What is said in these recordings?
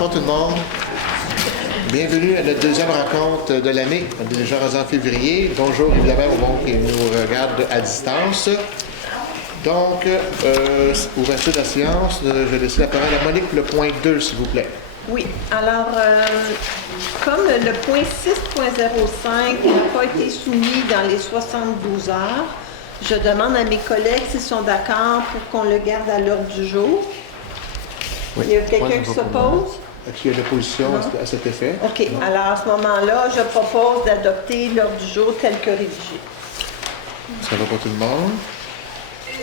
Bonsoir tout le monde. Bienvenue à notre deuxième rencontre de l'année. On est déjà rendu en février. Bonjour évidemment au monde qui nous regarde à distance. Donc, ouverture de la séance, je vais laisser la parole à Monique pour le point 2, s'il vous plaît. Oui, alors, comme le point 6.05 n'a pas été soumis dans les 72 heures, je demande à mes collègues s'ils sont d'accord pour qu'on le garde à l'ordre du jour. Oui. Il y a quelqu'un qui s'oppose? Est-ce qu'il y a une opposition à cet effet? OK. Non. Alors, à ce moment-là, je propose d'adopter l'ordre du jour tel que rédigé. Ça va pour tout le monde?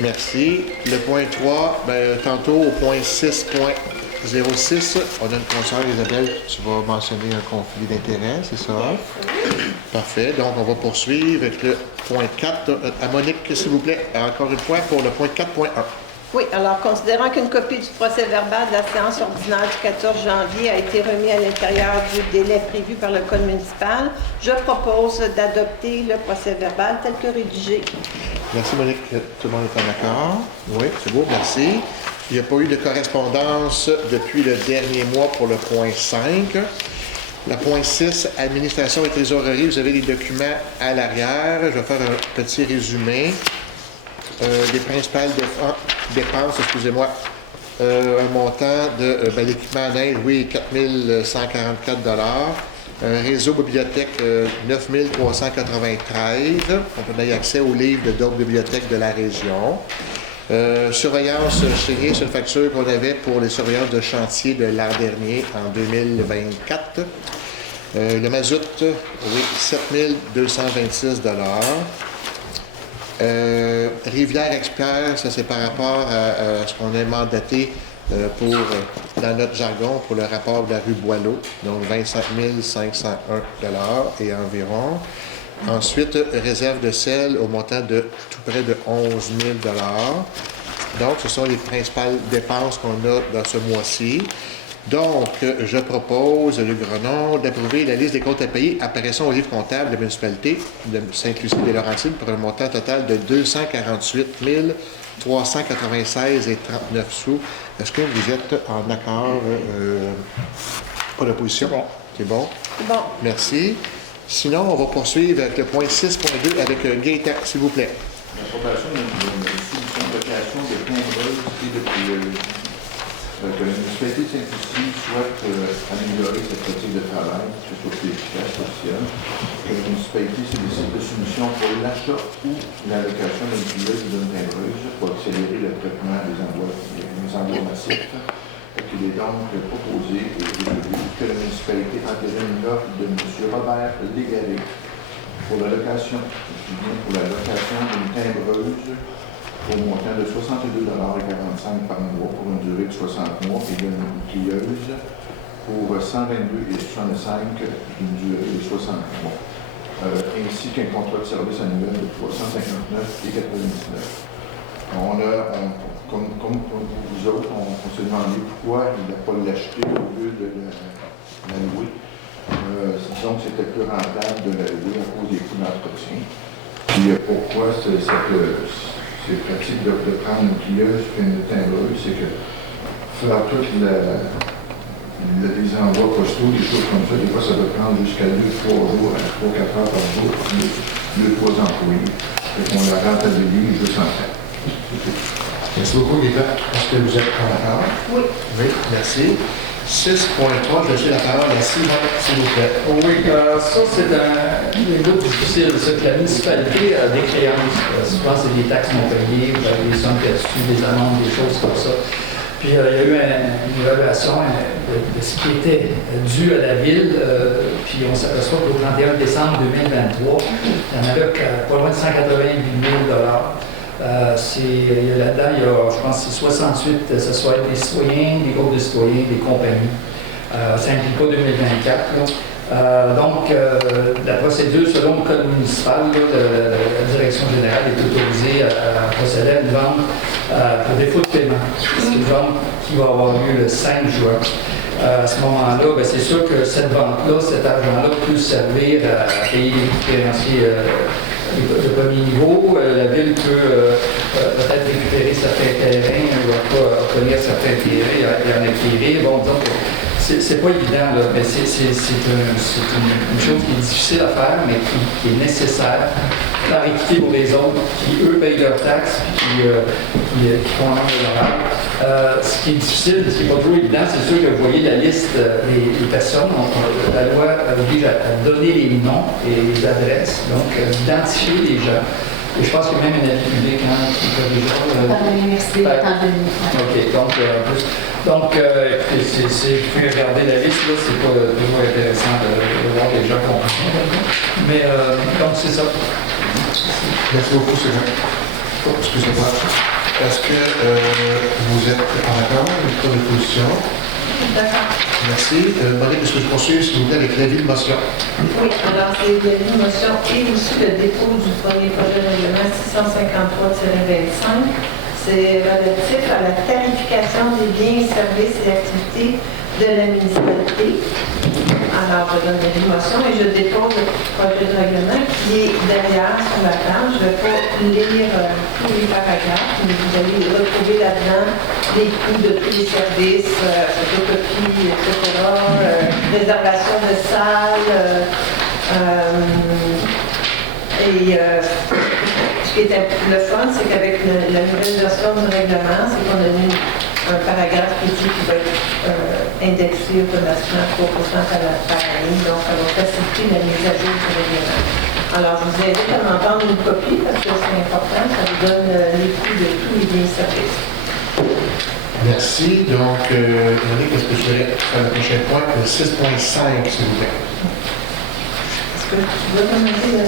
Merci. Le point 3, tantôt au point 6.06, on a une consoeur, Isabelle, tu vas mentionner un conflit d'intérêts, c'est ça? Oui. Parfait. Donc, on va poursuivre avec le point 4. À Monique, s'il vous plaît, encore une fois, pour le point 4.1. Oui, alors, considérant qu'une copie du procès-verbal de la séance ordinaire du 14 janvier a été remis à l'intérieur du délai prévu par le Code municipal, je propose d'adopter le procès-verbal tel que rédigé. Merci Monique. Tout le monde est en accord? Oui, c'est beau, merci. Il n'y a pas eu de correspondance depuis le dernier mois pour le point 5. Le point 6, administration et trésorerie, vous avez les documents à l'arrière. Je vais faire un petit résumé. Les principales dépenses, excusez-moi, un montant de l'équipement en Inde, oui, 4 144 $. Un réseau bibliothèque 9 393. On peut avoir accès aux livres d'autres bibliothèques de la région. Surveillance chérier, c'est une facture qu'on avait pour les surveillances de chantier de l'an dernier, en 2024. Le mazout, oui, 7 226 $. Rivière Expert, ça c'est par rapport à ce qu'on a mandaté pour, dans notre jargon, pour le rapport de la rue Boileau, donc 25 501 $ et environ. Ensuite, réserve de sel au montant de tout près de 11 000 $. Donc, ce sont les principales dépenses qu'on a dans ce mois-ci. Donc, je propose, le Grenon, d'approuver la liste des comptes à payer apparaissant au livre comptable de la municipalité de Sainte-Lucie-des-Laurentides pour un montant total de 248 396 et 39 sous. Est-ce que vous êtes en accord? Pas d'opposition? Bon. C'est bon? Bon. Merci. Sinon, on va poursuivre avec le point 6.2 avec Gaëtan, s'il vous plaît. L'approbation d'une solution de location de timbreuses et de prieureuses. Que la municipalité de Sainte-Lucie souhaite améliorer cette pratique de travail, que ce soit plus efficace possible. Que la municipalité sollicite de soumission pour l'achat ou la location d'une prieuse et d'une timbreuse pour accélérer le traitement des envois massifs. Il est donc proposé et résolu que la municipalité entérine une offre de M. Robert Légaré pour la location d'une timbreuse au montant de 62,45 $ par mois pour une durée de 60 mois et d'une plieuse pour 122,65 $ d'une durée de 60 mois, ainsi qu'un contrat de service annuel de 359,99 $. Comme pour vous autres, on s'est demandé pourquoi il n'a pas l'acheté au lieu de la louer. Disons que c'était plus rentable de la louer à cause des coûts d'entretien. Puis pourquoi c'est pratique de prendre une plieuse et une timbreuse, c'est que faire tous les envois postaux, des choses comme ça, des fois ça peut prendre jusqu'à 2-3 jours, 3-4 heures par jour, 2-3 employés. Et qu'on la rentabilise juste en temps. Merci beaucoup, Gaëtan. Est-ce que vous êtes en accord? Oui. Oui, merci. 6.3, je laisse la parole à Simon, s'il vous plaît. Oui, ça, c'est un niveau difficile. C'est que la municipalité a des créances. Souvent, c'est des taxes non payées, vous avez des sommes là-dessus, des amendes, des choses comme ça. Puis, il y a eu une évaluation de ce qui était dû à la ville. Puis, on s'aperçoit qu'au 31 décembre 2023, il y en avait pas loin de 188 000 $. Là-dedans, il y a, je pense, 68, ce soit des citoyens, des groupes de citoyens, des compagnies. Ça n'implique pas 2024. Donc, la procédure, selon le Code municipal, la direction générale est autorisée à procéder à une vente pour défaut de paiement. C'est une vente qui va avoir lieu le 5 juin. À ce moment-là, c'est sûr que cette vente-là, cet argent-là peut servir à payer les créanciers de premier niveau. La ville peut peut-être récupérer certains terrains ou obtenir certains terrains et en acquérir. Bon, donc, c'est pas évident, là, mais c'est une chose qui est difficile à faire, mais qui est nécessaire. Faire équité pour les autres, qui eux payent leurs taxes, qui font un nombre honorable. Ce qui est difficile, ce qui n'est pas toujours évident, c'est sûr que vous voyez la liste des personnes. La loi oblige à donner les noms et les adresses, donc identifier les gens. Et je pense qu'il y a même un avis public qui peut déjà. Merci d'être OK, donc, écoutez, vous pouvez regarder la liste, là, c'est pas toujours intéressant de voir les gens qu'on. Mais, donc, c'est ça. Merci beaucoup, Sylvain. Oh, excusez-moi. Est-ce que vous êtes en accord avec votre position? D'accord. Merci. Monique, est-ce que je poursuis, s'il vous plaît, avec l'avis de motion? Oui, alors c'est l'avis de motion et aussi le dépôt du premier projet de règlement 653-25. C'est relatif à la tarification des biens, services et activités de la municipalité. Alors, je donne l'avis de motion et je dépose le projet de règlement qui est derrière sur la page. Je ne vais pas lire tous les paragraphes, mais vous allez retrouver là-dedans les coûts de tous les services, photocopie, etc., réservation de salles, ce qui est le fun, c'est qu'avec la nouvelle version du règlement, c'est qu'on a mis un paragraphe qui dit qu'il va être indexé automatiquement 3% par année, donc ça va faciliter la mise à jour du règlement. Alors, je vous invite à m'en prendre une copie parce que c'est important, ça vous donne les coûts de tous les biens et services. Merci. Donc, Monique, est-ce que je vais faire le prochain point, le 6.5, s'il vous plaît? Est-ce que tu veux commenter le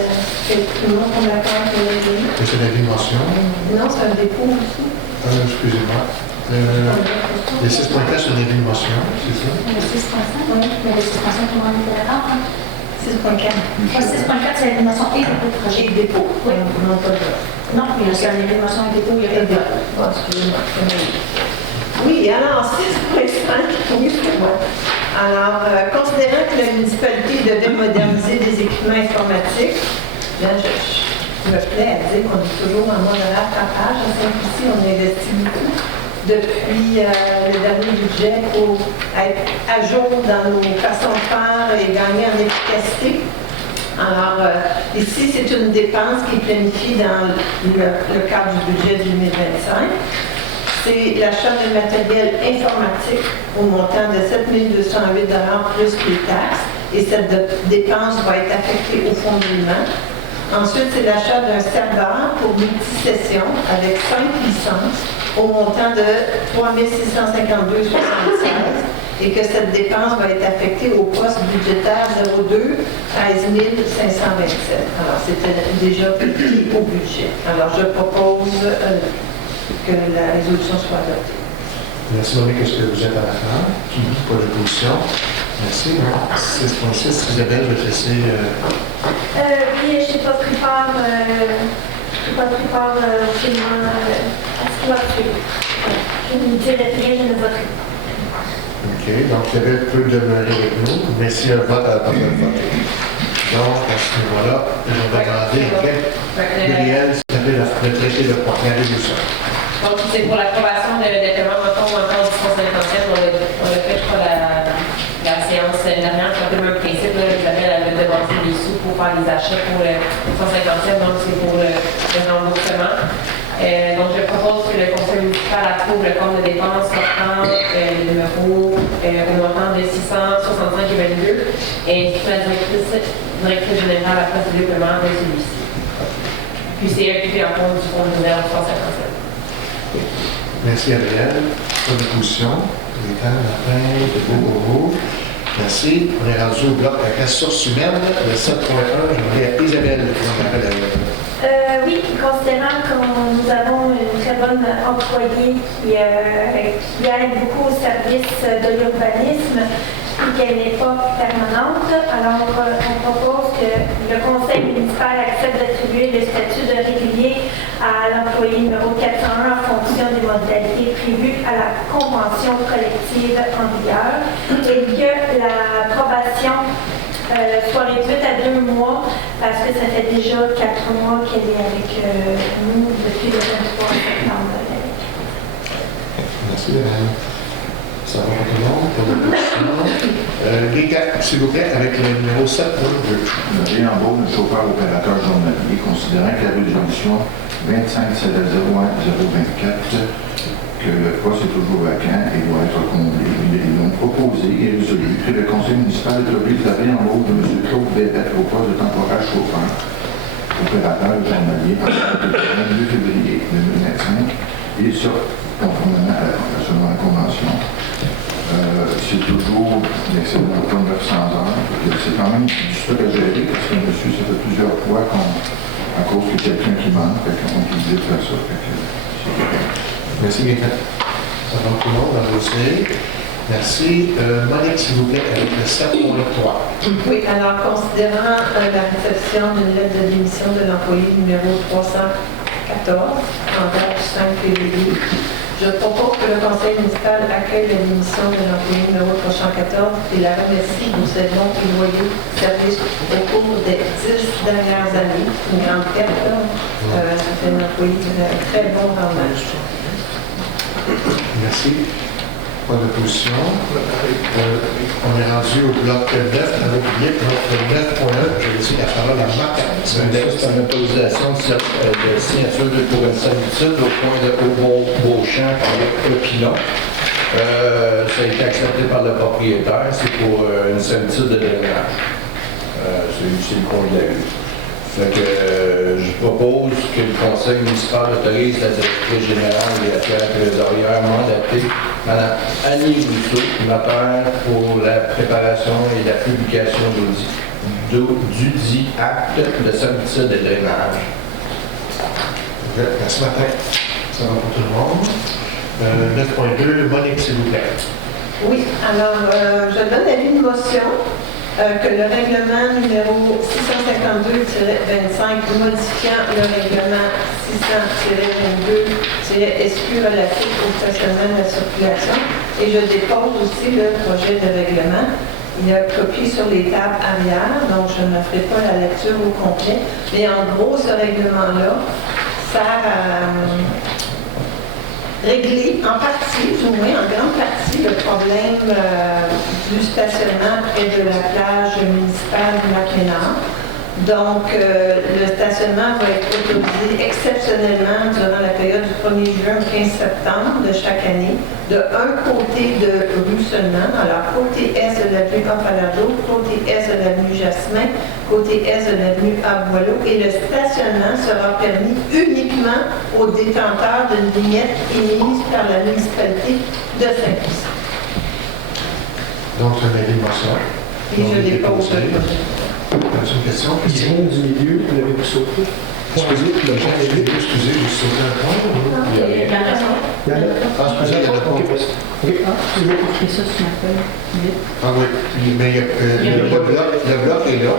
nom qu'on accorde pour le règlement? C'est l'avis de motion. Non, c'est un dépôt aussi. Excusez-moi. Les 6.4, c'est un avis de motion, c'est ça? Le 6.5, oui. Mais le 6.5, tout le monde était d'accord, hein? 6.4. Le 6.4, c'est l'animation et le projet. Et dépôt. Oui. Non, pas de vote. Non, il y a l'animation et le dépôt, il y a pas de vote. Bon, excusez-moi. Oui, alors 6.5, oui, c'est moi. Alors, considérant que la municipalité devait moderniser des équipements informatiques, là, je me plais à dire qu'on est toujours en mode rattrapage. À Saint-Lucie, on investit beaucoup depuis le dernier budget pour être à jour dans nos façons de faire et gagner en efficacité. Alors, ici, c'est une dépense qui est planifiée dans le cadre du budget 2025. C'est l'achat de matériel informatique au montant de 7 208 $ plus les taxes. Et cette dépense va être affectée au fonctionnement. Ensuite, c'est l'achat d'un serveur pour multisession avec 5 licences au montant de 3 652,76 et que cette dépense va être affectée au poste budgétaire 02 13 527. Alors, c'était déjà pris au budget. Alors, je propose que la résolution soit adoptée. Merci, Monique. Est-ce que vous êtes en accord? Pas de position. Merci. 6.6, Isabelle, je vais te laisser. Oui, je n'ai pas pris part finalement à ce qui va suivre. Je ne dirai rien, je ne voterai pas. OK. Donc, Isabelle peut demeurer avec nous, mais si elle vote, elle va voter. Donc, à ce niveau-là, je vais demander Gabriel, s'il te plaît, de traiter le point, la résolution. Donc, c'est pour l'approbation des paiements encore du fonds 57. On l'a fait pour la séance dernière. C'est un peu le même principe. Isabelle avait demandé des sous pour faire les achats pour le 157, donc c'est pour le remboursement. Donc, je propose que le conseil municipal approuve le compte de dépenses sortant le numéro au montant de 665,22 et la directrice générale à procéder au paiement de celui-ci. Puis c'est impliqué en compte du fonds de réserve 157. Merci, Gabriel. Pas de position. Les temps, la fin, de beau. Merci. On est rendu au bloc ressources humaines. Le 7.1, je vais à Isabelle qui va m'appeler à l'heure. Oui, considérant que nous avons une très bonne employée qui aide beaucoup au service de l'urbanisme et qu'elle n'est pas permanente, alors on propose que le conseil municipal accepte d'attribuer le statut de régulier à l'employé numéro 401 en fonction des modalités prévues à la convention collective en vigueur et que la probation soit réduite à 2 mois parce que ça fait déjà 4 mois qu'elle est avec nous depuis le 23 septembre de l'année. Merci, Hélène. Ça va tout le monde pour l'opposition. Les gars, s'il vous plaît, avec le numéro 7.2. Réembauche de chauffeur opérateur journalier, considérant que la résolution 25-01024, que le poste est toujours vacant et doit être comblé. Ils l'ont proposé et résolu que le conseil municipal autorise la réembauche de M. Claude Bébête au poste de temporaire chauffeur opérateur journalier à partir du 22 février 2025 et ça, conformément à la convention. C'est toujours l'excédent de 900 heures. C'est quand même du stock à gérer parce que monsieur, ça fait plusieurs fois à cause que quelqu'un qui manque, on peut dire faire ça. Merci, bien fait. Ça va tout le monde dans le dossier. Merci. Monique, s'il vous plaît, avec le 7.3. Oui, alors considérant la réception d'une lettre de démission de l'employé numéro 314 en date du 5 février, je propose que le conseil municipal accueille la démission de l'employé numéro 314 et la remercie pour ses bons et loyaux services au cours des 10 dernières années. Une grande perte, c'est un employé de très bon rendement. Merci. Pas d'opposition. On est rendu au bloc 9. On a oublié bloc 9.1. Je vais laisser la parole à Marc. C'est une autorisation de signature pour une servitude au coin de Beauchamp par le pilon. Ça a été accepté par le propriétaire. C'est pour une servitude de drainage. C'est le coin de la rue. Donc, je propose que le conseil municipal autorise la directrice générale et la trésorière mandatée, Mme Annie Rousseau, notaire, pour la préparation et la publication du dit acte de servitude de drainage. Merci, Martin. Ça va pour tout le monde. 9.2, Monique, s'il vous plaît. Oui, alors je donne l'avis de motion que le règlement numéro 652-25 modifiant le règlement 600-22-SQ relatif au stationnement de la circulation et je dépose aussi le projet de règlement. Il y a copie sur les tables arrière, donc je ne ferai pas la lecture au complet, mais en gros, ce règlement-là sert à régler en partie, du moins en grande partie, le problème du stationnement près de la plage municipale du Lac-Ménard. Donc, le stationnement va être autorisé exceptionnellement durant la période du 1er juin au 15 septembre de chaque année, de un côté de rue seulement, alors côté est de l'avenue Apalado, côté est de l'avenue Jasmin, côté est de l'avenue Aboileau, et le stationnement sera permis uniquement aux détenteurs d'une vignette émise par la municipalité de Saint-Lucie. Donc, un avis de motion. Et je dépose le projet. As-tu une question? Ils vont du milieu, vous l'avez sauté. Excusez, le point de vue, excusez, j'ai sauté un point. Il y a rien. Il y en a. Ah, excusez, il y en a pas. Ok, Tu veux écrire ça sur ma feuille? Vite. Ah oui, mais il n'y a pas de bloc. Le bloc est là.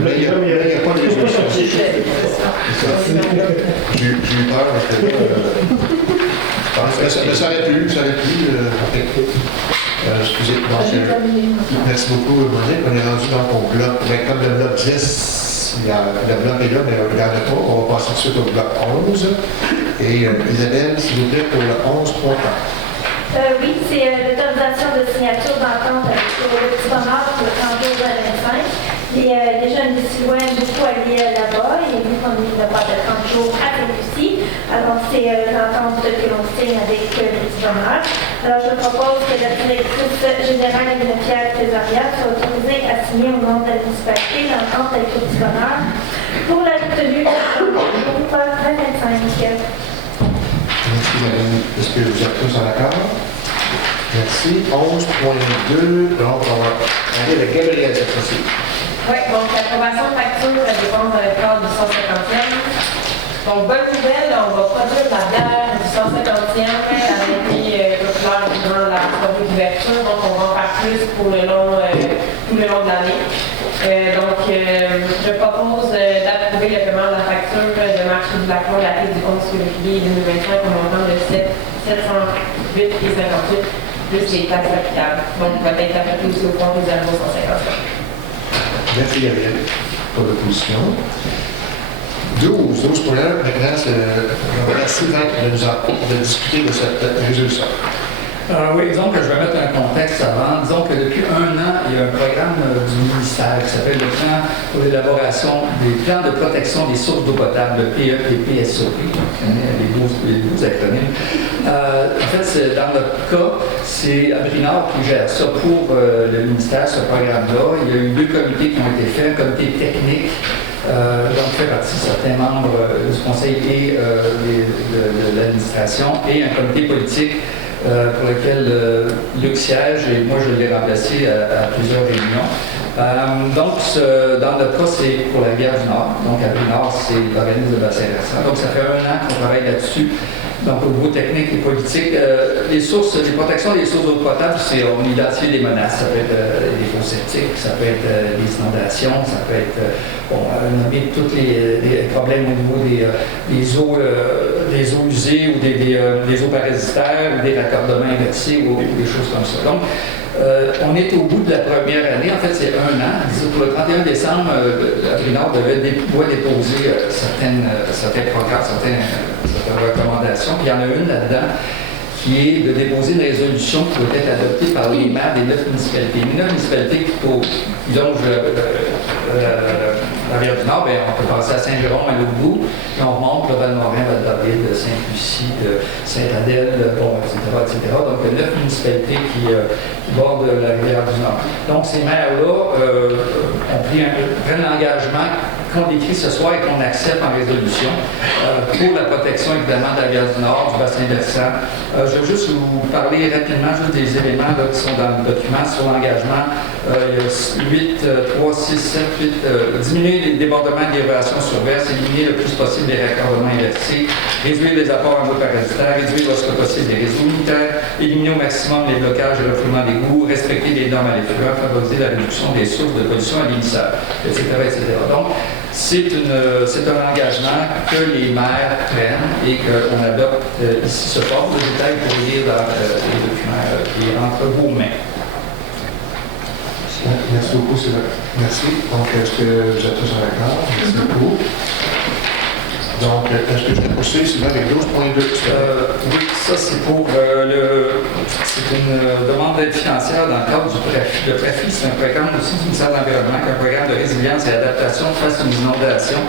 Mais il n'y a pas de résolution. J'ai eu peur parce que mais ça aurait pu, excusez, merci beaucoup, Monique. On est rendu donc au bloc, mais comme le bloc 10, le bloc est là, mais on ne regarde pas. On va passer tout de suite au bloc 11. Et Isabelle, s'il vous plaît, pour le 11.4. Oui, c'est l'autorisation de signature d'entente avec le petit bonheur pour le 30 jours de 25. Il y a déjà un citoyen beaucoup allé là-bas et vu qu'on est de pas de 30 jours à Saint-Lucie, alors c'est l'entente que l'on signe avec le petit bonheur. Alors je propose que la directrice générale et la Pierre trésorière soit autorisée à signer au nom de la municipalité l'entente avec le petit bonheur pour la tenue de 30 jours à 25. Merci, madame. Est-ce que vous êtes tous en accord? Merci. 11.2. Donc, on va aller avec Gabriel cette fois-ci. Oui, donc l'approbation de facture dépend de l'accord du 150e. Donc, bonne nouvelle, on va produire de la bière du 150e avec les populaires durant la soirée d'ouverture. Donc, on va en faire plus pour tout le long de l'année. Je propose d'approuver le paiement de la facture de marché du Lac Mont la du 11 février 2025 au montant de 708,58 plus les taxes applicables. Donc, il va être affecté aussi au compte des 0,150. Merci, Gabriel, pour l'opposition. 12.1, maintenant, c'est Sylvain de discuter de cette résolution. Oui, disons que je vais mettre un contexte avant. Disons que depuis 1 an, il y a un programme du ministère qui s'appelle le Plan pour l'élaboration des plans de protection des sources d'eau potable, le PSOP, les 12 acronymes. En fait, dans notre cas, c'est Abrinard qui gère ça pour le ministère, ce programme-là. Il y a eu 2 comités qui ont été faits, un comité technique, dont fait partie certains membres du conseil et de l'administration, et un comité politique pour lequel Luc siège, et moi je l'ai remplacé à plusieurs réunions. Donc, dans notre cas, c'est pour la rivière du Nord. Donc, à Nord, c'est l'organisme de bassin versant. Donc, ça fait 1 an qu'on travaille là-dessus. Donc, au niveau technique et politique, les protections des sources d'eau potable, on identifie des menaces. Ça peut être des faux septiques, ça peut être des inondations, ça peut être, nommer tous les problèmes au niveau des eaux usées ou des eaux parasitaires ou des raccordements inversés ou des choses comme ça. Donc, on est au bout de la première année. En fait, c'est 1 an. Pour le 31 décembre, Abrinard doit déposer certains programmes, certaines recommandations. Puis il y en a une là-dedans qui est de déposer une résolution qui doit être adoptée par les maires des 9 municipalités. Les 9 municipalités qui longent la rivière du Nord, bien, on peut passer à Saint-Jérôme, à Loup-Bout, puis on remonte le Val-Morin, Val-d'Avril, Sainte-Lucie, Sainte-Adèle, etc. Donc, il y a 9 municipalités qui bordent la rivière du Nord. Donc, ces maires-là prennent l'engagement qu'on décrit ce soir et qu'on accepte en résolution pour la protection, évidemment, de la rivière du Nord, du bassin versant. Je vais juste vous parler rapidement des éléments là, qui sont dans le document sur l'engagement. Il y a 8, 3, 6, 7, 8, diminuer les débordements des relations sur verse, éliminer le plus possible les raccordements inversés, réduire les apports en eau parasitaire, réduire lorsque possible les réseaux unitaires, éliminer au maximum les blocages et le refoulement d'égouts, respecter les normes à l'effluent, favoriser la réduction des sources de pollution alimentaire, etc. Donc, c'est un engagement que les maires prennent et qu'on adopte ici ce soir. Le détail pour lire dans les documents qui est entre vos mains. Merci beaucoup, Sylvain. Merci. Donc, est-ce que vous êtes tous en accord? Merci beaucoup. Donc, est-ce que je peux poursuivre, Sylvain, avec 12.2? Oui, ça, c'est pour c'est une demande d'aide financière dans le cadre du PREFI. Le PREFI, c'est un programme aussi du ministère de l'Environnement, qui est un programme de résilience et adaptation face aux inondations.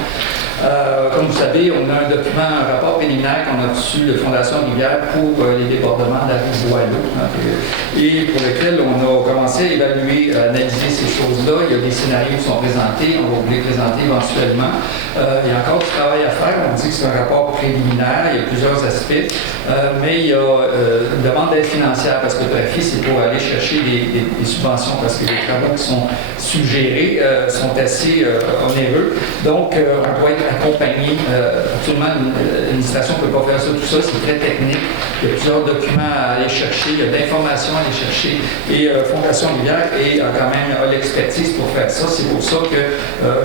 Comme vous savez, on a un document, un rapport préliminaire qu'on a reçu de Fondation Rivière pour les débordements de la rive Boileau, et pour lequel on a commencé à évaluer, à analyser ces choses-là. Il y a des scénarios qui sont présentés, on va vous les présenter éventuellement. Il y a encore du travail à faire, on dit que c'est un rapport préliminaire, il y a plusieurs aspects, mais il y a une demande d'aide financière, parce que le PREFI, c'est pour aller chercher des subventions, parce que les travaux qui sont suggérés sont assez onéreux. Donc, on doit être accompagné. Actuellement, l'administration ne peut pas faire ça tout seul, c'est très technique. Il y a plusieurs documents à aller chercher, il y a de l'information à aller chercher. Et Fondation Rivière a quand même l'expertise pour faire ça. C'est pour ça que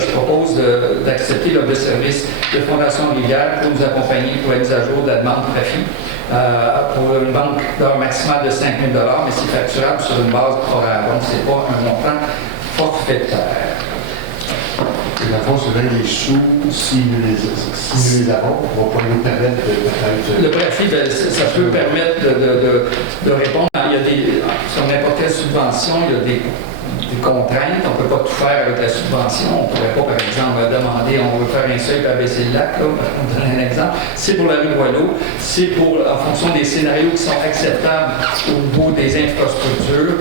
je propose d'accepter l'offre de service de Fondation Rivière pour nous accompagner pour la mise à jour de la demande PREFI. Pour une banque d'heure maximale de 5 000 $, mais c'est facturable sur une base horaire. Donc, ce n'est pas un montant forfaitaire. Et dans le fond, c'est bien les sous, si nous les avons, on va pouvoir nous permettre de faire le PREFI, ça peut permettre de répondre. Il y a sur n'importe quelle subvention, il y a des contraintes. On ne peut pas tout faire avec la subvention. On ne pourrait pas, par exemple, demander, on veut faire un seuil pour abaisser le lac, là, pour donner un exemple. C'est pour la rue Boileau. C'est en fonction des scénarios qui sont acceptables au niveau des infrastructures.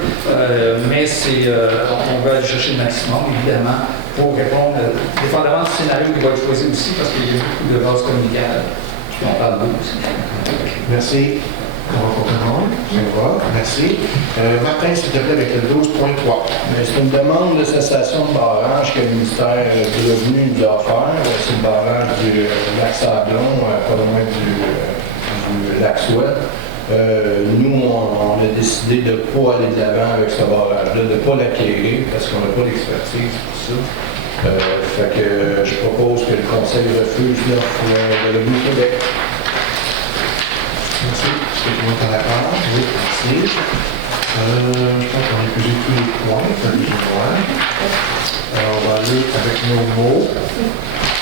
Mais on va aller chercher le maximum, évidemment, pour répondre, dépendamment du scénario qui va être choisi aussi, parce qu'il y a beaucoup de bases communicables. Puis on parle d'eux aussi. Merci. On va continuer. Merci. Martin, s'il te plaît, avec le 12.3. C'est une demande de cessation de barrage que le ministère du Revenu nous a offert. C'est le barrage du lac Sablon, pas loin du lac Souette. Nous, on a décidé de ne pas aller de l'avant avec ce barrage-là, de ne pas l'acquérir parce qu'on n'a pas d'expertise pour ça. Fait que je propose que le Conseil refuse l'offre de Revenu Québec. Merci. Est-ce que tout le monde est d'accord? Oui, merci. Je pense qu'on a épuisé tous les points. Alors, on va aller avec nos mots.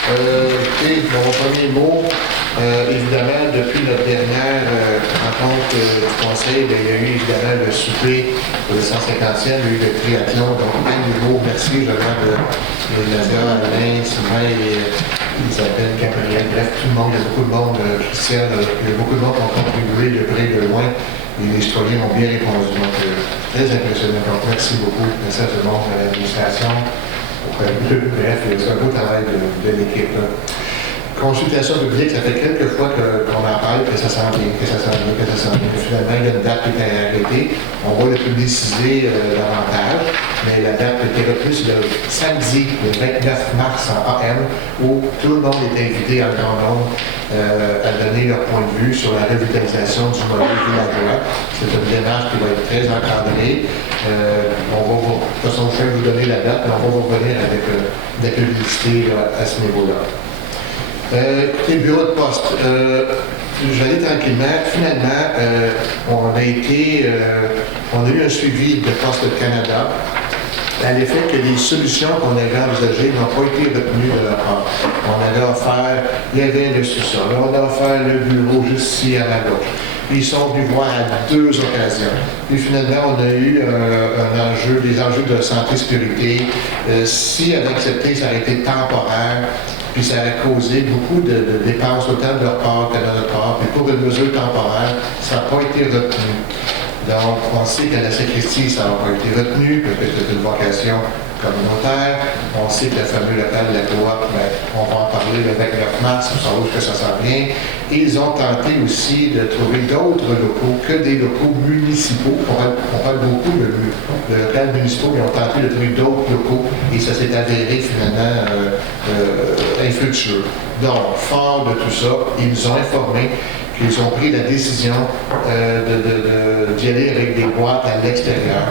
Écoutez, mon premier mot, évidemment, depuis notre dernière rencontre du Conseil, il y a eu évidemment le souper pour le 150e, il y a eu le triathlon. Donc, un nouveau merci, je regarde Nadia, Alain, Sylvain et Isabelle, Gabriel, bref, tout le monde, il y a beaucoup de monde, Christian, il y a beaucoup de monde qui ont contribué de près et de loin. Et les citoyens ont bien répondu. Donc, très impressionnant. Donc, merci beaucoup. Merci à tout le monde, à l'administration. Bref, c'est un beau travail de l'équipe. Consultation publique, ça fait quelques fois qu'on en parle, que ça s'en vient, que ça s'en vient, que ça s'en vient. Finalement, il y a une date qui est arrêtée. On va le publiciser davantage, mais la date était reprise le samedi, le 29 mars en AM, où tout le monde est invité en grand nombre à donner leur point de vue sur la revitalisation du modèle villageois. C'est une démarche qui va être très encadrée. On va de toute façon, je vais vous donner la date, mais on va vous revenir avec de la publicité à ce niveau-là. Écoutez, le bureau de poste, j'allais tranquillement. Finalement, on a eu un suivi de Poste Canada à l'effet que les solutions qu'on avait envisagées n'ont pas été retenues de leur part. On avait offert, il y avait le sous-sol, on a offert le bureau juste ici à ma gauche. Ils sont venus voir à 2 occasions. Puis finalement, on a eu des enjeux de santé-sécurité. Si avait accepté, ça aurait été temporaire. Puis ça aurait causé beaucoup de dépenses, autant de leur part que de notre part. Puis pour une mesure temporaire, ça n'a pas été retenu. Donc, on sait qu'à la sacristie, ça n'a pas été retenu, parce que c'est une vocation communautaire. On sait que la famille locale de la coop, on va en parler le 29 mars, on sait où que ça s'en vient. Ils ont tenté aussi de trouver d'autres locaux que des locaux municipaux. On parle beaucoup de locaux municipaux, mais on a tenté de trouver d'autres locaux et ça s'est avéré finalement infructueux. Donc, fort de tout ça, ils nous ont informés qu'ils ont pris la décision d'y aller avec des boîtes à l'extérieur.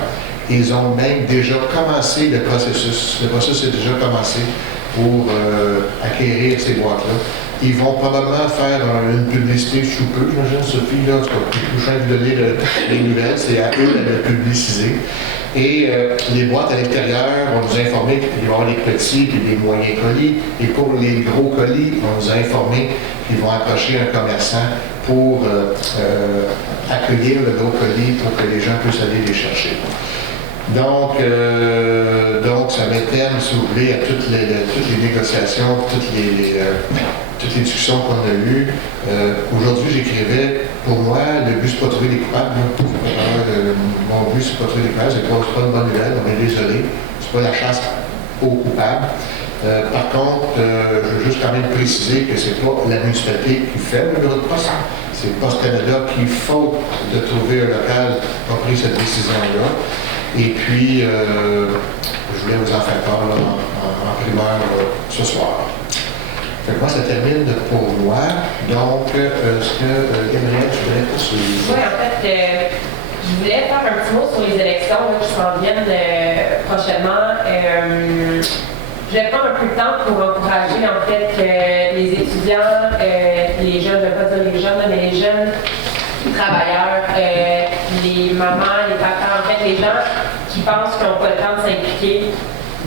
Ils ont même déjà commencé le processus. Le processus est déjà commencé pour acquérir ces boîtes-là. Ils vont probablement faire une publicité sous peu, j'imagine, Sophie, là, je suis en train de donner les nouvelles, c'est à eux de le publiciser. Et les boîtes à l'extérieur, on nous a informé qu'il va y avoir les petits et les moyens colis. Et pour les gros colis, on nous a informé qu'ils vont approcher un commerçant pour accueillir le gros colis pour que les gens puissent aller les chercher. Donc, ça met terme, si vous voulez, à toutes les négociations, toutes les discussions qu'on a eues. Aujourd'hui, j'écrivais, pour moi, le but, c'est pas de trouver des coupables. Mon but, c'est pas de trouver des coupables, c'est pas une bonne nouvelle, on est désolé. C'est pas la chasse aux coupables. Par contre, je veux juste quand même préciser que c'est pas la municipalité qui fait le bureau de poste. C'est Poste Canada qui, faute de trouver un local, a pris cette décision-là. Et puis, je voulais vous en faire part là, en primeur ce soir. Fait que moi, ça termine pour moi. Donc, est-ce que, Gabriel, tu voulais poursuivre? Oui, en fait, je voulais faire un petit mot sur les élections là, qui s'en viennent prochainement. Je vais prendre un peu de temps pour encourager, en fait, les étudiants, les jeunes, je ne vais pas dire les jeunes, mais les jeunes travailleurs, les mamans, les papas, en fait, les gens qui pensent qu'ils n'ont pas le temps de s'impliquer.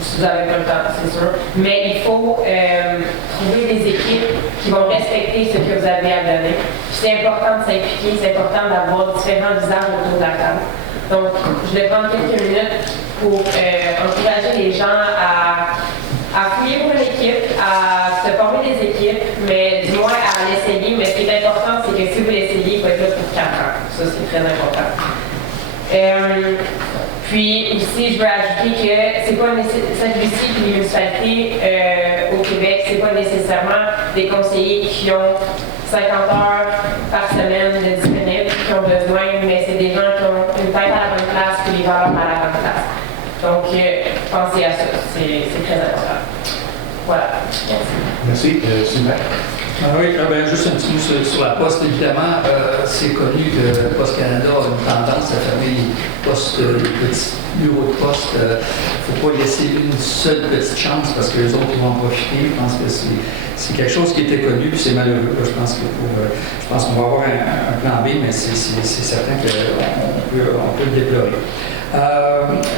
Si vous avez pas le temps, c'est sûr. Mais il faut trouver des équipes qui vont respecter ce que vous avez à donner. C'est important de s'impliquer, c'est important d'avoir différents visages autour de la table. Donc, je vais prendre quelques minutes pour encourager les gens à fouiller pour l'équipe, à se former des équipes, mais du moins à l'essayer. Mais ce qui est important, c'est que si vous l'essayez, il faut être là pour 4 ans. Ça, c'est très important. Puis aussi, je veux ajouter que c'est pas celui-ci puis les municipalités au Québec, c'est pas nécessairement des conseillers qui ont 50 heures par semaine de disponibles, qui ont besoin, mais c'est des gens qui ont une tête à la bonne place et les valeurs à la bonne place. Donc, pensez à ça, c'est très important. Voilà. Merci. Merci. Sylvain. Oui, juste un petit mot sur la Poste. Évidemment, c'est connu que Poste Canada a une tendance à fermer les petits bureaux de poste. Il ne faut pas laisser une seule petite chance parce que les autres vont en profiter. Je pense que c'est quelque chose qui était connu, puis c'est malheureux. Je pense qu'on va avoir un plan B, mais c'est certain qu'on peut le déplorer.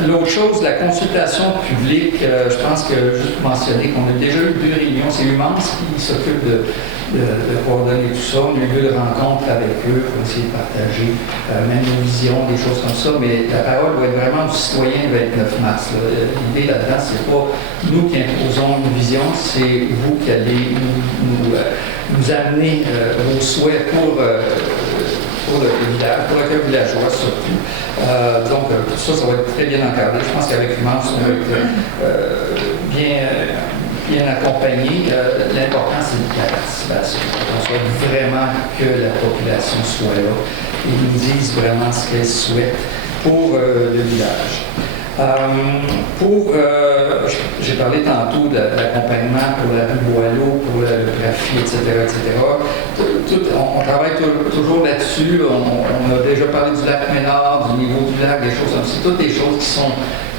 L'autre chose, la consultation publique, je pense que juste mentionner qu'on a déjà eu 2 réunions, c'est Humance qui s'occupe de coordonner tout ça. On a eu 2 rencontres avec eux pour essayer de partager même nos visions, des choses comme ça, mais la parole doit être vraiment aux citoyens le 29 mars. L'idée là-dedans, c'est pas nous qui imposons une vision, c'est vous qui allez nous amener vos souhaits pour le village, pour le cœur villageois surtout. Donc, tout ça, ça va être très bien encadré. Je pense qu'avec Humance, on va être bien accompagné. L'important, c'est la participation. On souhaite vraiment que la population soit là et nous dise vraiment ce qu'elle souhaite pour le village. J'ai parlé tantôt de l'accompagnement pour la rue Boileau, pour le graphie, etc., etc. On travaille toujours là-dessus. On a déjà parlé du lac Ménard, du niveau du lac, des choses comme ça. Toutes des choses qui sont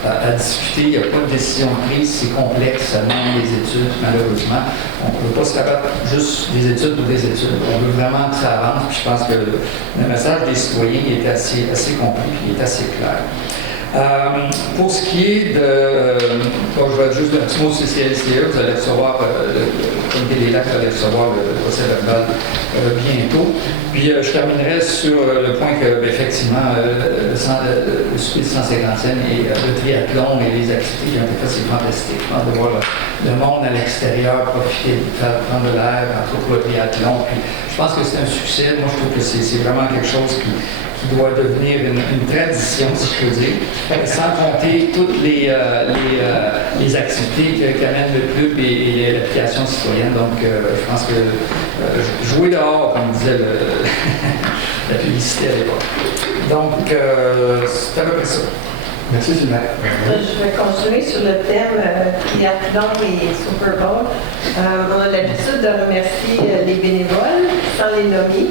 à discuter. Il n'y a pas de décision prise. C'est complexe. Ça demande des études, malheureusement. On ne peut pas se rabattre juste des études pour des études. On veut vraiment que ça avance. Puis je pense que le message des citoyens est assez complet et est assez clair. Pour ce qui est de... je vais juste un petit mot sur CCLCE, vous allez recevoir, le comité des lacs, vous allez recevoir le procès verbal bientôt. Puis je terminerai sur le point que, effectivement, le souper de 150e et le triathlon et les activités qui ont été faites, c'est fantastique. De voir le monde à l'extérieur profiter de prendre de l'air, entre autres le triathlon. Puis je pense que c'est un succès. Moi, je trouve que c'est vraiment quelque chose qui doit devenir une tradition, si je peux dire, sans compter toutes les activités qu'amène le club et l'application citoyenne. Donc, je pense que jouer dehors, comme disait la publicité à l'époque. Donc, c'est à peu près ça. Merci, Sylvain. Je vais continuer sur le thème triathlon et Super Bowl. On a l'habitude de remercier les bénévoles sans les nommer.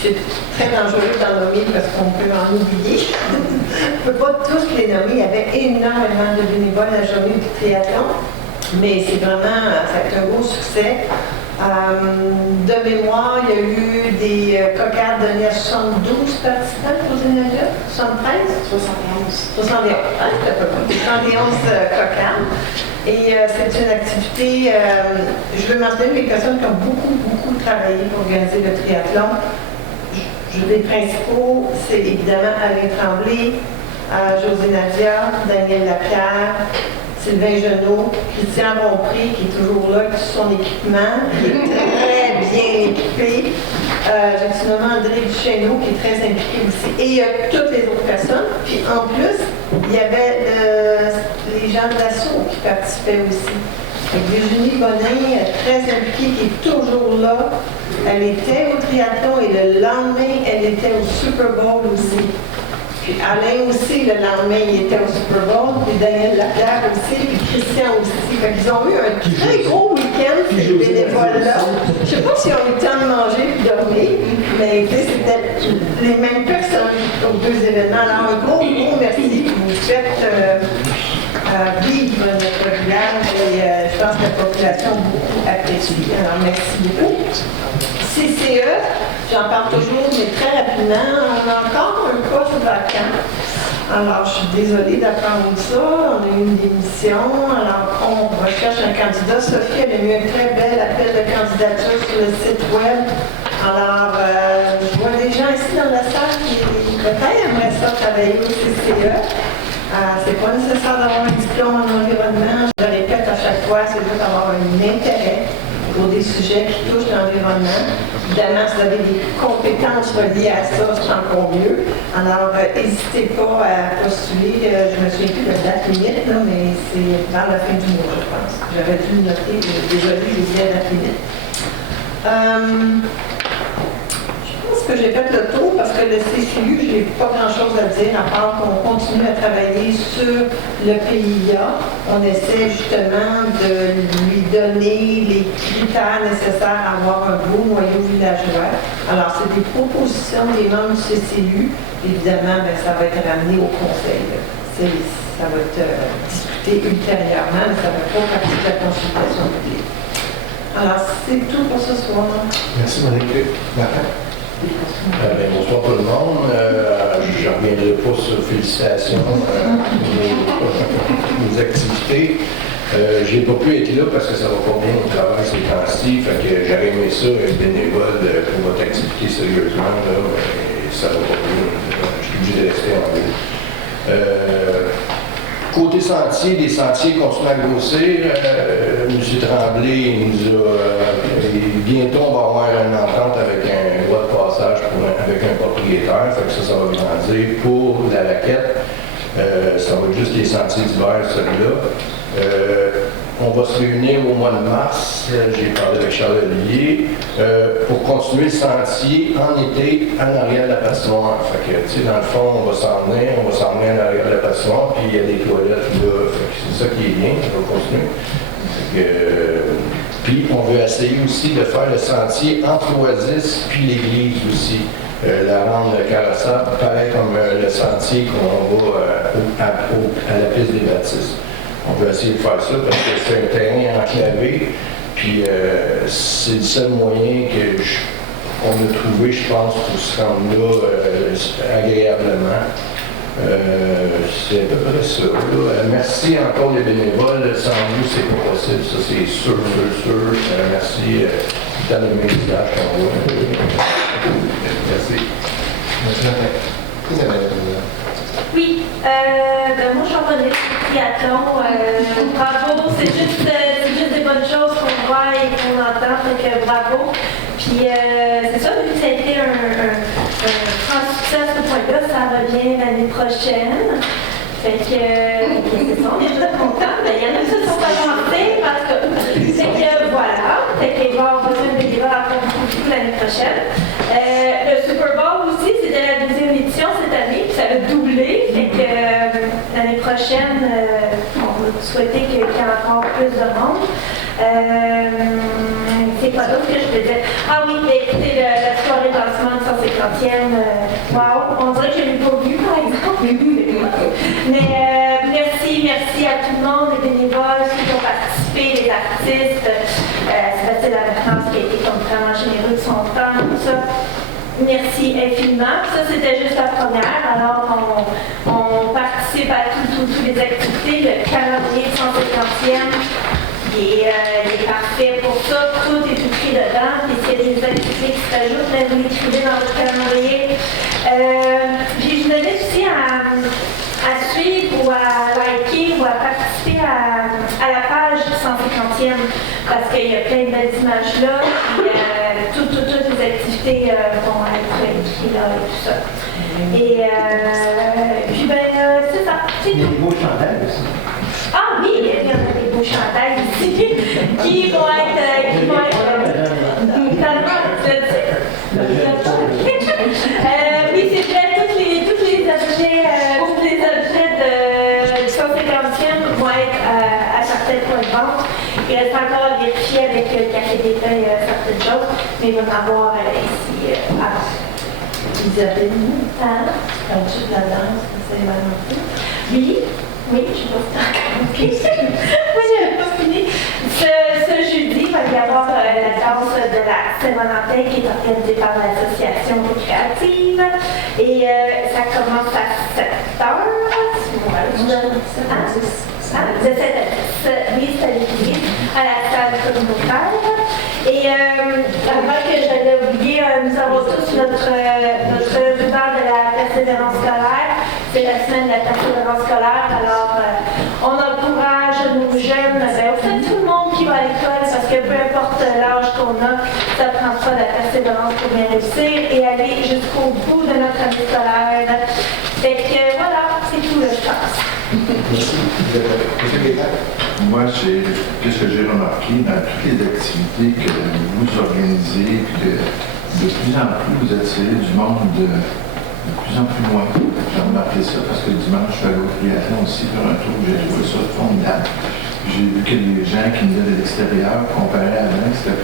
C'est très dangereux d'en nommer parce qu'on peut en oublier. On ne peut pas tous les nommer. Il y avait énormément de bénévoles à la journée du triathlon, mais c'est vraiment, ça a été un gros succès. De mémoire, il y a eu des cocardes données à 72 participants pour une année, 73? 71. 71, c'était pas mal. 71 cocardes. Et c'est une activité, je veux mentionner les personnes qui ont beaucoup travaillé pour organiser le triathlon. Les principaux, c'est évidemment Alain Tremblay, José Nadia, Daniel Lapierre, Sylvain Genot, Christian Rompré, qui est toujours là, qui son équipement, qui est très bien équipé. J'ai nommé André Duchesneau, qui est très impliqué aussi. Et toutes les autres personnes. Puis en plus, il y avait les gens de l'assaut qui participaient aussi. Virginie Bonin, très impliquée, qui est toujours là. Elle était au triathlon et le lendemain, elle était au Super Bowl aussi. Puis Alain aussi, le lendemain, il était au Super Bowl. Puis Daniel Lapierre aussi, puis Christian aussi. Fait qu'ils ont eu un très gros week-end, ces bénévoles-là. Je ne sais pas s'ils ont eu le temps de manger et de dormir, mais c'était les mêmes personnes aux 2 événements. Alors, un gros merci. Vous faites vivre notre village et je pense que la population a beaucoup apprécié. Alors, merci beaucoup. CCE, j'en parle toujours, mais très rapidement, on a encore un poste vacant. Alors, je suis désolée d'apprendre ça. On a eu une démission. Alors, on recherche un candidat. Sophie, elle a eu un très bel appel de candidature sur le site web. Alors, je vois des gens ici dans la salle qui peut-être aimeraient ça travailler au CCE. C'est pas nécessaire d'avoir un diplôme en environnement. Je le répète à chaque fois, c'est juste d'avoir un intérêt pour des sujets qui touchent l'environnement. Évidemment, si vous avez des compétences reliées à ça, c'est encore mieux. Alors, n'hésitez pas à postuler. Je me souviens plus de la date limite, là, mais c'est vers la fin du mois, je pense. J'aurais dû le noter. Désolée, j'ai dit la date limite. Que j'ai fait le tour parce que le CCU, je n'ai pas grand-chose à dire à part qu'on continue à travailler sur le PIA. On essaie justement de lui donner les critères nécessaires à avoir un beau noyau villageois. Alors, c'est des propositions des membres du CCU. Évidemment, ça va être ramené au conseil. Ça va être discuté ultérieurement, mais ça ne va pas partie de la consultation publique. Alors, c'est tout pour ce soir. Merci, Monique. Martin? Bonsoir tout le monde. Je ne reviendrai pas sur félicitations aux activités. J'ai pas pu être là parce que ça va pas bien au travail ces temps-ci. Fait que j'aurais aimé ça, être bénévole pour votre activité sérieusement. Là, mais ça va pas bien. Je suis obligé de rester en ville. Côté sentier, les sentiers continuent à grossir. M. Tremblay nous a. Bientôt, on va avoir une entente avec un droit de passage avec un propriétaire. Fait que ça va grandir. Pour la raquette, ça va être juste les sentiers d'hiver, celui-là. On va se réunir au mois de mars, j'ai parlé avec Charles Olivier, pour continuer le sentier en été en arrière de la patinoire. Fait que, tu sais, dans le fond, on va s'en venir en arrière de la patinoire, puis il y a des toilettes là. Fait que c'est ça qui est bien, on va continuer. Puis on veut essayer aussi de faire le sentier entre l'Oasis puis l'église aussi. La rendre carrossable, pareil comme le sentier qu'on va à la piste des baptistes. On veut essayer de faire ça parce que c'est un terrain enclavé, puis c'est le seul moyen qu'on a trouvé, je pense, pour se rendre là agréablement. C'est à peu près ça. Merci encore les bénévoles. Sans vous, c'est pas possible. Ça, c'est sûr. Merci. Dans le message qu'on voit. Merci. Oui, moi je suis en mode triathlon. Bravo, c'est juste des bonnes choses qu'on voit et qu'on entend, donc bravo. Puis c'est ça, vu que ça a été un grand succès à ce point-là, ça revient l'année prochaine. Fait que c'est ça, on est tous contents. Mais il y en a qui se sont avancés parce que. Fait que voilà. Fait qu'il va y avoir besoin de bénévoles encore beaucoup l'année prochaine. Le Super Bowl aussi, c'était la deuxième édition cette année, puis ça a doublé. Fait que l'année prochaine, on va souhaiter qu'il y ait encore plus de monde. C'est quoi d'autre que je peux dire? Ah oui, écoutez, la soirée de lancement de 150e, wow, on dirait que je ne l'ai pas vu par exemple. Mais merci à tout le monde, les bénévoles, ceux qui ont participé, les artistes, Sébastien Lavertance qui a été comme vraiment généreux de son temps, tout ça. Merci infiniment. Ça, c'était juste la première. Alors, on participe à toutes les activités. Le calendrier 150e, il est parfait pour ça. Tout est écrit dedans. Puis s'il y a des activités qui s'ajoutent, vous l'écrivez dans votre calendrier. Puis je vous invite aussi à suivre ou à liker ou à participer à la page 150e parce qu'il y a plein de belles images là. Puis, toutes les activités vont être écrites là et tout ça. Et puis c'est ça. Il y a des beaux chandails aussi. Ah oui, il y a des beaux chandails ici qui vont être oui, c'est vrai, tous les objets du 150e vont être à certains points de vente. Il reste encore à vérifier avec le Café des Feuilles certaines choses, mais il va en avoir ici avant. Isabelle, Hein? as-tu de la danse? C'est mal monté? Oui, je ne sais pas si tu as Moi, je n'avais pas fini. Ce jeudi, il va y avoir la danse de la Saint-Valentin qui est organisée par l'association créative. Et ça commence à 7h. De 7 à 10, oui, c'est à l'église, à la salle communautaire. Et avant que je l'ai oublié, nous avons tous notre ruban de la persévérance scolaire. C'est la semaine de la persévérance scolaire. Alors, on encourage nos jeunes, au fait, tout le monde qui va à l'école, parce que peu importe l'âge qu'on a, ça prend pas la persévérance pour bien réussir et aller jusqu'au bout de notre année scolaire. Fait que voilà, c'est tout, je pense. Moi, qu'est-ce que j'ai remarqué dans toutes les activités que vous organisez, puis de plus en plus vous attirez du monde de plus en plus loin. J'ai remarqué ça parce que le dimanche, je suis allé au triathlon aussi faire un tour, j'ai trouvé ça formidable. J'ai vu que les gens qui venaient de l'extérieur, comparé à avant, c'était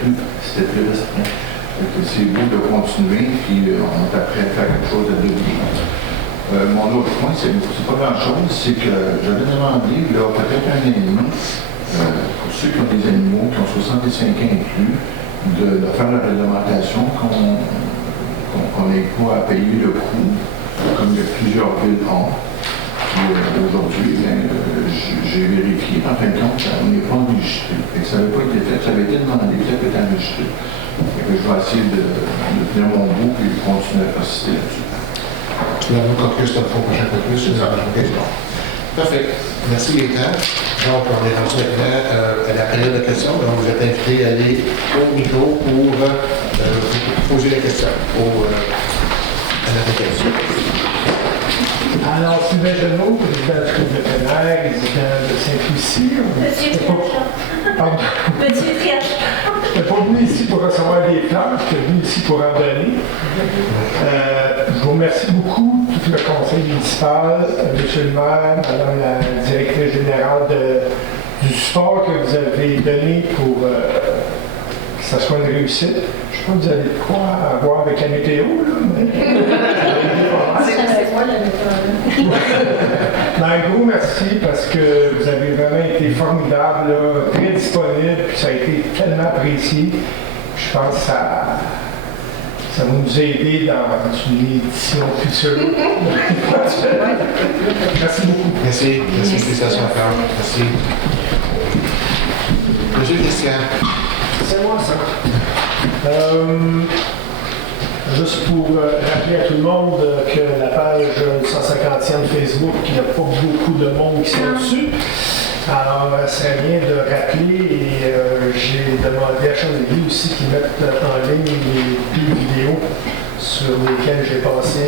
plus restreint. C'est beau de continuer, puis on est prêt à faire quelque chose de bien. Mon autre point, c'est pas grand-chose, c'est que j'avais demandé, là, peut-être un an et demi, pour ceux qui ont des animaux, qui ont 65 ans inclus, de faire la réglementation qu'on qu'on n'ait pas à payer le coût, comme il y a plusieurs villes ont. Aujourd'hui, j'ai vérifié, en fin de compte, on n'est pas enregistré. Et ça n'avait pas été fait, ça avait été demandé, ça avait été enregistré. Et je vais essayer de tenir mon bout et de continuer à assister là-dessus. Tu vas nous conclure cette fois prochaine fois plus, c'est ça? OK, bon. Parfait. Merci Gaëtan. Donc, on est rendu maintenant à la période de questions. Donc, vous êtes invités à aller au micro pour vous poser la question à la question. Alors, Sylvain Genot, président du Club de plein air, résident de Saint-Lucie. Monsieur Triachat. Pardon. Monsieur Triachat. Je n'étais pas venu ici pour recevoir des fleurs, je suis venu ici pour en donner. Je vous remercie beaucoup, tout le conseil municipal, M. le maire, Madame la directrice générale du support que vous avez donné pour que ça soit une réussite. Je sais pas, vous avez de quoi avoir avec la météo, là, mais... C'est moi la météo. Mais un gros merci parce que vous avez vraiment été formidable, là, très disponible, puis ça a été tellement apprécié. Je pense que ça va nous aider dans une édition future. Merci beaucoup. Merci. Merci, félicitations encore. Merci. Monsieur Christian. C'est moi, ça. Juste pour rappeler à tout le monde que la page 150e Facebook, il n'y a pas beaucoup de monde qui sont dessus. Alors, ça serait bien de rappeler et j'ai demandé à Chandelly aussi qu'ils mettent en ligne les vidéos sur lesquelles j'ai passé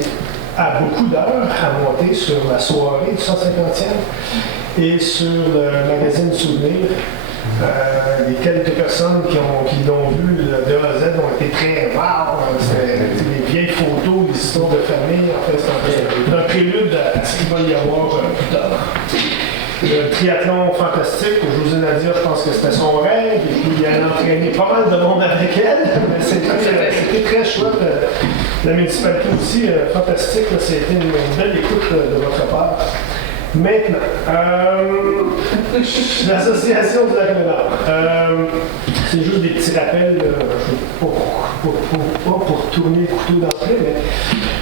à beaucoup d'heures à monter sur la soirée du 150e et sur le magazine Souvenir. Les quelques personnes qui l'ont vu de A à Z ont été très wow! C'était des vieilles photos, des histoires de famille. En fait, c'est un prélude à ce qu'il va y avoir plus tard. Le triathlon fantastique, pour José Nadia, je pense que c'était son rêve. Et puis, elle a entraîné pas mal de monde avec elle. Mais c'était très chouette. La municipalité aussi, fantastique. C'était une belle écoute de votre part. Maintenant, l'association du Lac-Ménard. C'est juste des petits rappels, pas pour tourner le couteau d'entrée,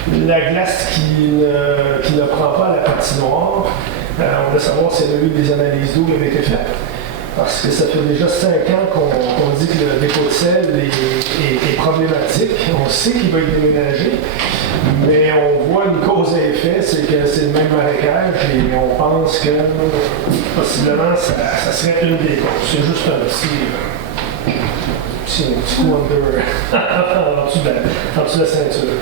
mais la glace qui ne prend pas la patinoire, on veut savoir si elle a eu des analyses d'eau qui avaient été faites. Parce que ça fait déjà 5 ans qu'on dit que le dépôt de sel est problématique. On sait qu'il va être déménagé, mais on voit une cause à effet, c'est que c'est le même marécage et on pense que possiblement ça serait une des causes. C'est juste un petit coup en dessous de la ceinture.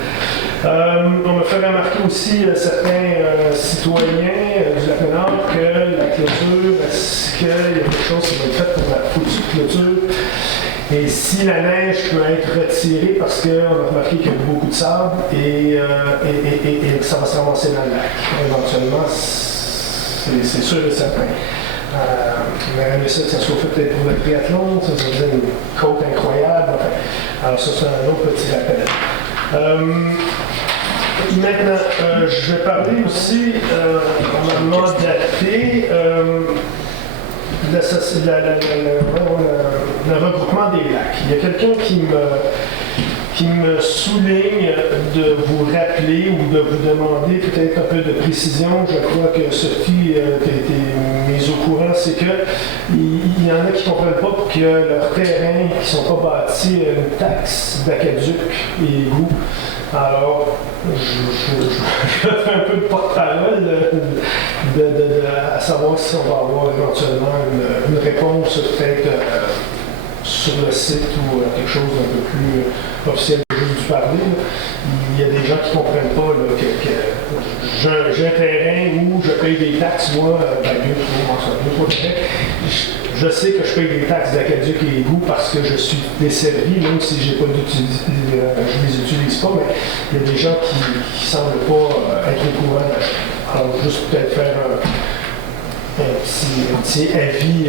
On m'a fait remarquer aussi certains citoyens du Lac-Ménard que la clôture, est-ce qu'il y a quelque chose qui va être fait pour la foutue clôture? Et si la neige peut être retirée parce qu'on a remarqué qu'il y a beaucoup de sable et ça va se ramasser dans le lac. Éventuellement, c'est sûr et certain. On aurait aimé ça que ça soit fait peut-être pour le triathlon, ça faisait une côte incroyable. Enfin, alors ça, c'est un autre petit rappel. Maintenant, je vais parler aussi, on m'a mandaté le regroupement des lacs. Il y a quelqu'un qui me souligne de vous rappeler ou de vous demander peut-être un peu de précision. Je crois que Sophie a été mise au courant, c'est qu'il y en a qui ne comprennent pas que leurs terrains qui ne sont pas bâtis a une taxe d'aqueduc et égout. Alors, je fais un peu de porte-parole à savoir si on va avoir éventuellement une réponse peut-être sur le site ou quelque chose d'un peu plus officiel que j'ai dû parler. Il y a des gens qui ne comprennent pas là, que j'ai un terrain où je paye des taxes, moi, je sais que je paye des taxes d'aqueduc et égout parce que je suis desservi, même si je ne les utilise pas, mais il y a des gens qui ne semblent pas être au courant. Alors, juste peut-être faire un petit avis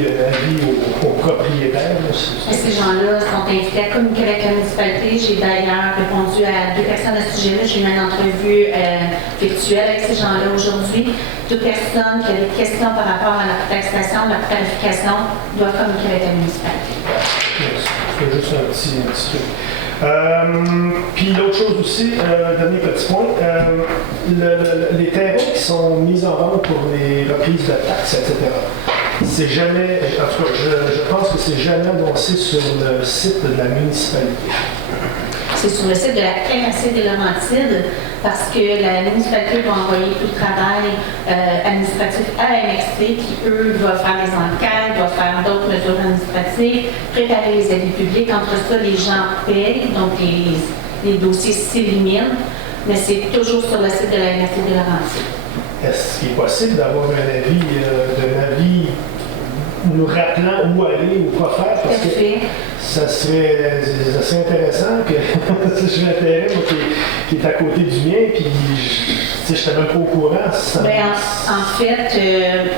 aux propriétaires. Ces gens-là sont invités à communiquer avec la municipalité. J'ai d'ailleurs répondu à 2 personnes à ce sujet-là. J'ai eu une entrevue virtuelle avec ces gens-là aujourd'hui. 2 personnes qui ont des questions par rapport à leur taxation, leur tarification, doivent communiquer avec la municipalité. C'est juste un petit truc. Puis l'autre chose aussi, dernier petit point, les terrains qui sont mis en vente pour les reprises de taxes, etc. C'est jamais, en tout cas, je pense que c'est jamais annoncé sur le site de la municipalité. C'est sur le site de la MRC des Laurentides parce que la municipalité va envoyer tout le travail administratif à la MRC qui, eux, va faire des enquêtes, va faire d'autres mesures administratives, préparer les avis publics. Entre ça, les gens payent, donc les dossiers s'éliminent, mais c'est toujours sur le site de la MRC des Laurentides. Est-ce qu'il est possible d'avoir un avis nous rappelant où aller ou quoi faire? Parce que ça serait assez intéressant que si j'ai un terrain qui est à côté du mien, puis je n'étais même pas au courant. En fait,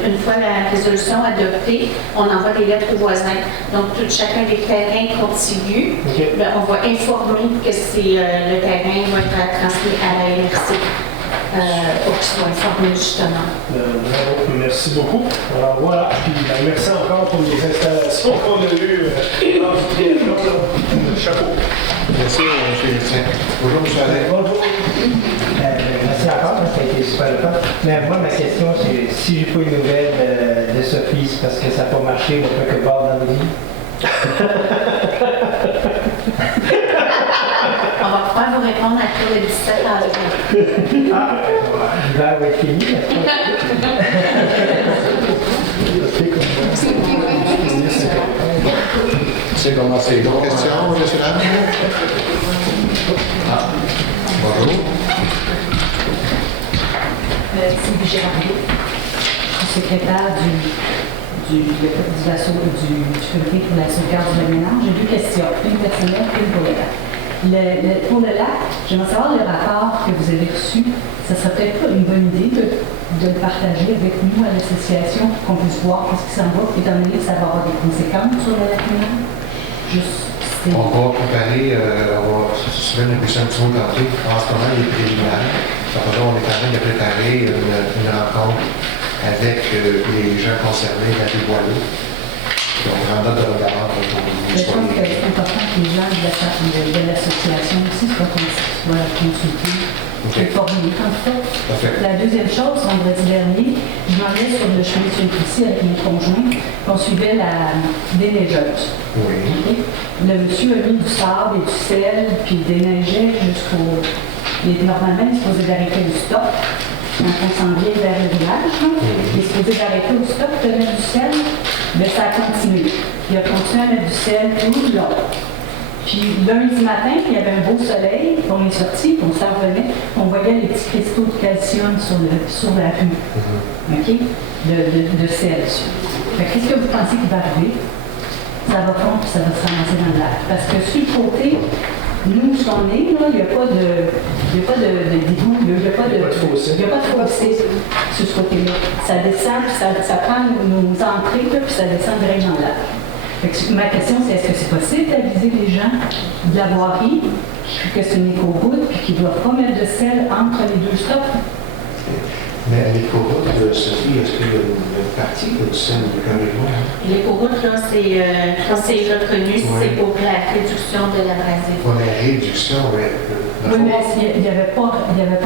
une fois la résolution adoptée, on envoie des lettres aux voisins. Donc, chacun des terrains contigus, on va informer que le terrain va être transmis à la MRC. Pour qu'ils soient informés justement. Merci beaucoup. Alors voilà, puis merci encore pour les installations qu'on a eues dans du triathlon. Chapeau. Merci, M. Lucien. Bonjour, M. Alain. Bonjour. Merci encore, ça a été super le fun. Mais moi, ma question, c'est si j'ai pas une nouvelle de Sophie, c'est parce que ça n'a pas marché, on peut que voir dans le lit. On va pouvoir vous répondre à tout le 17 avril. L'hiver va être fini. C'est comment c'est D'autres questions, M. Lam? Bonjour. Sylvie Gérardier, je suis secrétaire du comité pour la sauvegarde du ménage. J'ai deux questions, une personnelle et une pour le lac. Pour le lac, j'aimerais savoir le rapport que vous avez reçu. Ça serait peut-être pas une bonne idée de le partager avec nous à l'association pour qu'on puisse voir ce qui s'en va, étant donné que ça va avoir des conséquences sur le lac ménage. On va préparer, on va se faire une question un petit peu tantôt. En ce moment, les préliminaires. On est en train de préparer une rencontre avec les gens concernés, la Boileau. Donc, en note de regard pour je pense que c'est important que les gens de l'association aussi soient consultés, informés en tout cas. La deuxième chose, vendredi dernier, je m'en allais sur le chemin de Saint-Lucie avec mon conjoint, on suivait la déneigeuse. Oui. Okay? Le monsieur a mis du sable et du sel, puis il déneigeait jusqu'au... Normalement, il se posait d'arrêter le stop. Quand on s'en vient vers le village, il se posait d'arrêter au stop, de mettre du sel, mais ça a continué. Il a continué à mettre du sel tout le long. Puis lundi matin, il y avait un beau soleil, on est sorti, on s'en revenait, on voyait les petits cristaux de calcium sur la rue, de sel. Qu'est-ce que vous pensez qui va arriver? Ça va fondre et ça va se ramasser dans le lac. Parce que sur le côté, nous, où on est, là, il n'y a pas de d'égout, il n'y a pas de fossé sur ce côté-là. Ça descend, ça prend nos entrées, puis ça descend direct dans le lac. Ma question, c'est est-ce que c'est possible d'aviser les gens de la voirie, que c'est une éco-route, puis qu'ils ne doivent pas mettre de sel entre les deux stops? Mais à l'éco-route, Sophie, est-ce qu'il y a une partie du sel de carrément? L'éco-route, là, c'est reconnu, c'est pour la réduction de l'abrasif. Pour la réduction, oui. Oui, mais il n'y avait pas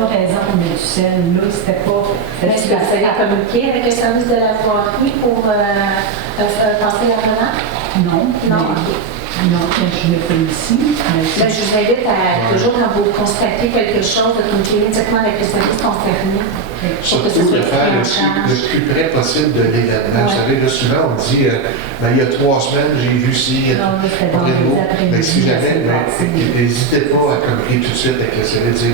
raison de mettre du sel. Là, c'était pas... Est-ce que vous avez communiqué avec le service de la voirie pour passer la relance? Non. Non. Non, je le fais ici. Je vous invite à toujours, quand vous constatez quelque chose, de communiquer immédiatement avec le service concerné. Surtout de faire le plus près possible de l'événement. Vous savez, là, souvent, on dit, il y a 3 semaines, j'ai vu ci, mais si jamais, n'hésitez pas à communiquer tout de suite avec le service, dire,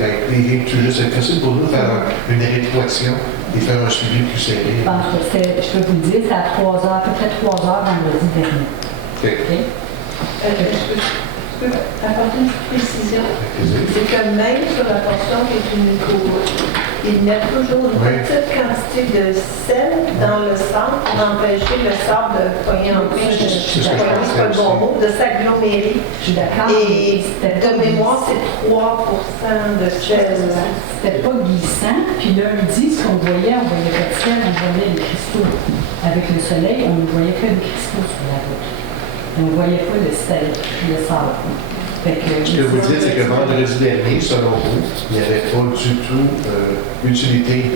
c'est facile pour nous de faire une rétroaction et faire un suivi plus serré. Je peux vous le dire, c'est à 3 heures, à peu près 3 heures vendredi dernier. Okay. Je peux apporter une petite précision. C'est que même sur la portion qui est une éco-route, ils mettent toujours une petite quantité de sel dans le sable pour empêcher le sable de pogner en plus. C'est pas le bon mot, de s'agglomérer. Je suis d'accord. Et de mémoire, c'est 3% de sel. C'était pas glissant. Puis lundi, ce qu'on voyait, on voyait pas de sel, on voyait les cristaux. Avec le soleil, on ne voyait que des cristaux sur la route. On ne voyait pas le sel, le sable. Fait que, Ce que vous dites, c'est que vendredi dernier, selon vous, il n'y avait pas du tout utilité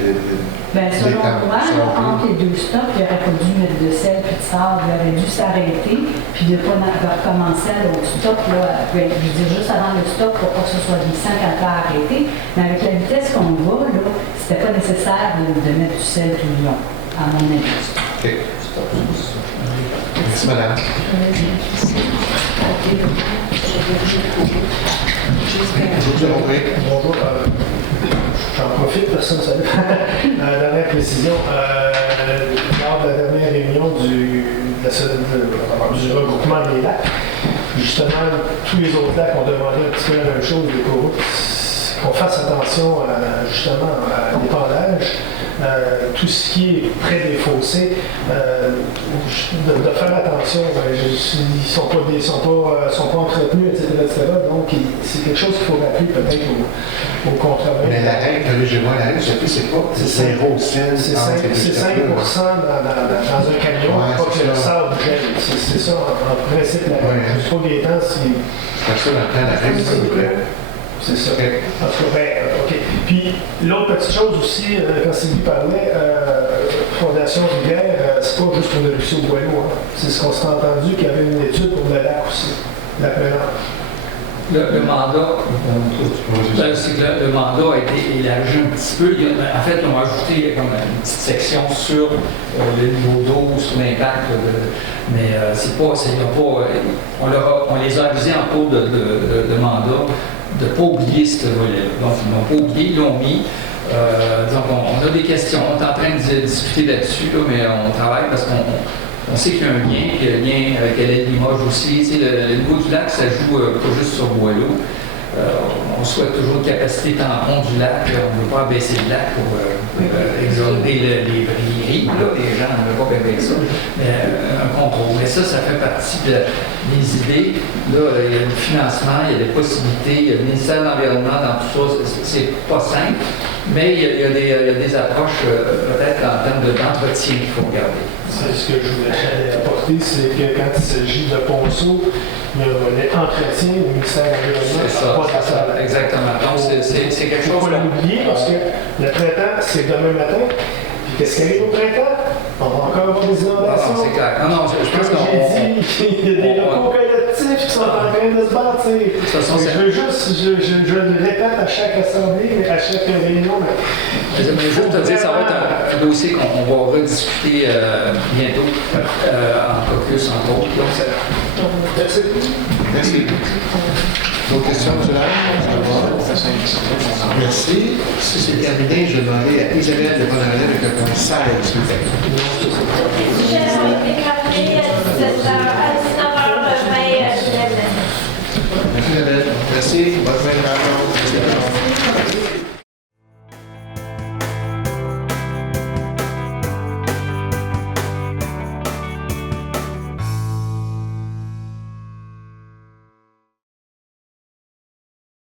ben, selon moi, là, entre les deux stops, il n'aurait pas dû mettre de sel puis de sable, il aurait dû s'arrêter puis de ne pas recommencer à l'autre stop. Là, je veux dire, juste avant le stop pour pas que ce soit glissant quand il a arrêté. Mais avec la vitesse qu'on va, là, c'était pas nécessaire de mettre du sel tout le long, à mon avis. OK. Merci, madame. Bonjour. J'en profite, personne ne savait. Dernière précision. Lors de la dernière réunion du regroupement des lacs, justement, tous les autres lacs ont demandé un petit peu la même chose des coraux, qu'on fasse attention justement à l'épandage. Tout ce qui est près des fossés, de faire attention. Ils sont pas entretenus, etc. Donc, c'est quelque chose qu'il faut rappeler peut-être au contremaître. Mais la règle, corrigez-moi, la règle, c'est pas zéro sel. C'est 5% dans un camion, ouais, pas que le sable gèle. C'est ça, en principe, la règle. Ouais. Trop des temps, c'est... Parce que dans le temps, la règle, s'il vous plaît. C'est ça. En tout cas, OK. Puis, l'autre petite chose aussi, quand Sylvie parlait, Fondation Rivière, c'est pas juste pour le ruisseau Boileau. Hein. C'est ce qu'on s'est entendu qu'il y avait une étude pour le lac aussi, lac Ménard. Le mandat, c'est que le mandat a été élargi un petit peu. En fait, on a ajouté comme une petite section sur le niveau d'eau, sur l'impact. Mais c'est pas, on les a avisés en cours de mandat de ne pas oublier ce volet-là. Donc, ils n'ont pas oublié, ils l'ont mis. Donc, on a des questions, on est en train de discuter là-dessus, là, mais on travaille parce qu'on sait qu'il y a un lien, puis le lien avec Limoges aussi. Tu sais, le niveau du lac, ça joue pas juste sur Boileau. On souhaite toujours une capacité tampon du lac. On ne veut pas baisser le lac pour exonérer les brilleries. Les gens ne veulent pas baisser ça. Mais un contrôle. Mais ça fait partie des idées. Là, il y a le financement, il y a des possibilités, il y a le ministère de l'Environnement dans tout ça. C'est pas simple, mais il y a des approches peut-être en termes d'entretien qu'il faut regarder. C'est ce que je voulais apporter, c'est que quand il s'agit de ponceau, il y a l'entretien du ministère de l'Environnement. C'est ça, exactement. Donc, c'est quelque chose. Il ne faut pas l'oublier parce que le printemps, c'est demain matin. Puis qu'est-ce qui arrive au printemps? On va encore avoir des inondations. Non, c'est clair. Non, je pense qu'on il y a des locaux collectifs qui sont en train de se bâtir. Je le répète à chaque assemblée, à chaque réunion. Mais juste te dire, ça va être un dossier qu'on va rediscuter bientôt en caucus, entre autres. Merci. Merci. D'autres questions, M. Laird? Merci. Si c'est terminé, je vais demander à Isabelle de prendre la relève avec le point 16, s'il vous plaît. Les sujets ont été rappelés à 19h20 Merci, Isabelle. Merci. Bonne fin de rencontre.